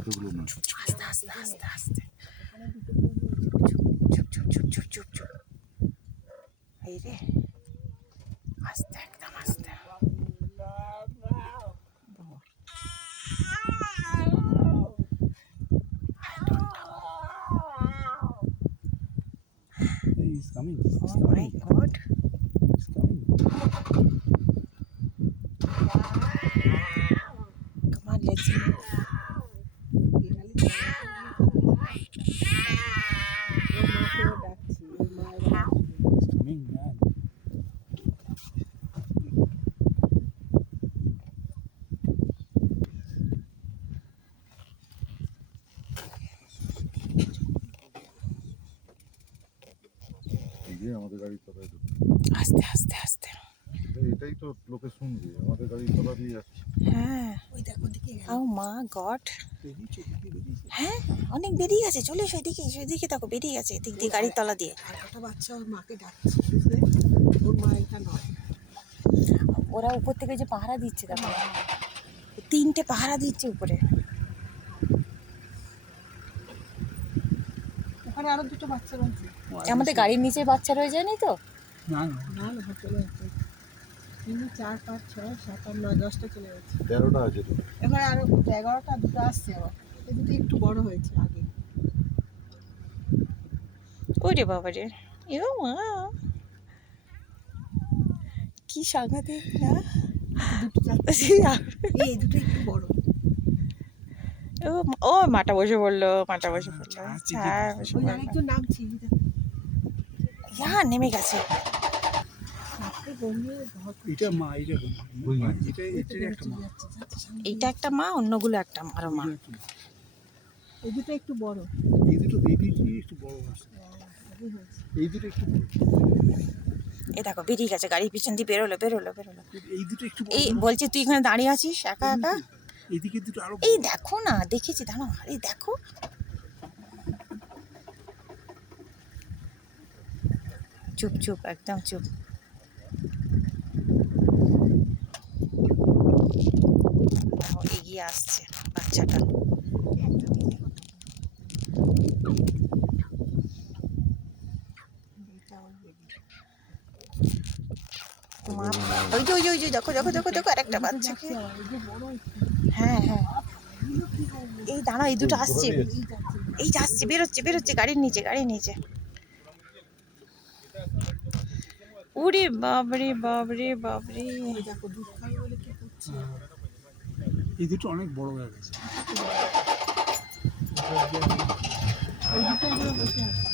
এতগুলো না। আস্তে আস্তে আস্তে আস্তে চুপ চুপ চুপ চুপ চুপ চুপ। এই রে আস্তে, একদম আস্তে। He's coming. Oh my God. He's coming. Come on, let's move. He's coming, man. এই যে আমাদের গাড়ির তলায় ঢুকছে। আস্তে আস্তে আস্তে। এটাই তো লোকে শুনবে, আমাদের গাড়ির তলা দিয়ে যাচ্ছে। হ্যাঁ, ও মা গড। হ্যাঁ, অনেক বেরিয়ে গেছে। চলে এসো এদিকে, এসো এদিকে, দেখো বেরিয়ে গেছে এদিক দিয়ে গাড়ির তলা দিয়ে। আর একটা বাচ্চা ওর মাকে ডাকছে, বুঝলে? ওর মা এটা নয়। ওরা উপর থেকে যে পাহারা দিচ্ছে, দেখো 3টে পাহারা দিচ্ছে উপরে। ওখানে আরো দুটো বাচ্চা রয়েছে। আমাদের গাড়ির নিচে বাচ্চা রয়ে যায়নি তো? না না, না না, চলে যাচ্ছে। 3, 4, 5, 6, 7, 8, 9, 10টা চলে যাচ্ছে। 13টা আছে তো। এখানে আরো 11টা, দুটো আসছে আবার। এই দুটো একটু বড় হয়েছে আগে। ওরে বাবা রে, এও মা, কি সাংঘাতিক না? দুটো যাচ্ছে। এই দুটো একটু বড়। ও মাটা বসে পড়লো, মাটা বসে পড়লো। হ্যাঁ, বসে ওই পড়লো। আরেকজন নামছে, এই দেখো। হ্যাঁ, নেমে গেছে। রাত্রে গড়িয়ে ঘর করছে। এটা মা, এটা ওই মা, এটা একটা মা। যাচ্ছে, যাচ্ছে, সামনে এইটা একটা মা, অন্যগুলো একটা আরো মা। এই দুটো একটু বড়। এই দুটো বেবি একটু বড় আছে। এই হয়েছে। এই দুটো একটু বড়। এই দেখো বেরিয়ে গেছে, গাড়ির পিছন দিয়ে বেরোলো বেরোলো বেরোলো। এই দুটো একটু বড়। এই বলছি তুই এখানে দাঁড়িয়ে আছিস একা একা? এইদিকে দুটো আরো এই দেখো না, দেখেছি, দাঁড়াও, এই দেখো। চুপ চুপ, একদম চুপ। দেখো এগিয়ে আসছে বাচ্চাটা। মা, ওই যে ওই যে ওই যে দেখো দেখো দেখো দেখো আরেকটা বাচ্চাকে। হ্যাঁ হ্যাঁ, এই দাঁড়াও, এই দুটো আসছে, এই যাচ্ছে, বেরোচ্ছে বেরোচ্ছে গাড়ির নিচে, গাড়ির নিচে। ওরে বাবরে বাবরে বাবরে। দেখো দুধ খাবে বলে কি করছে। এই দুটো অনেক বড় হয়ে গেছে। ওই দুটো এগুলো বসে আছে।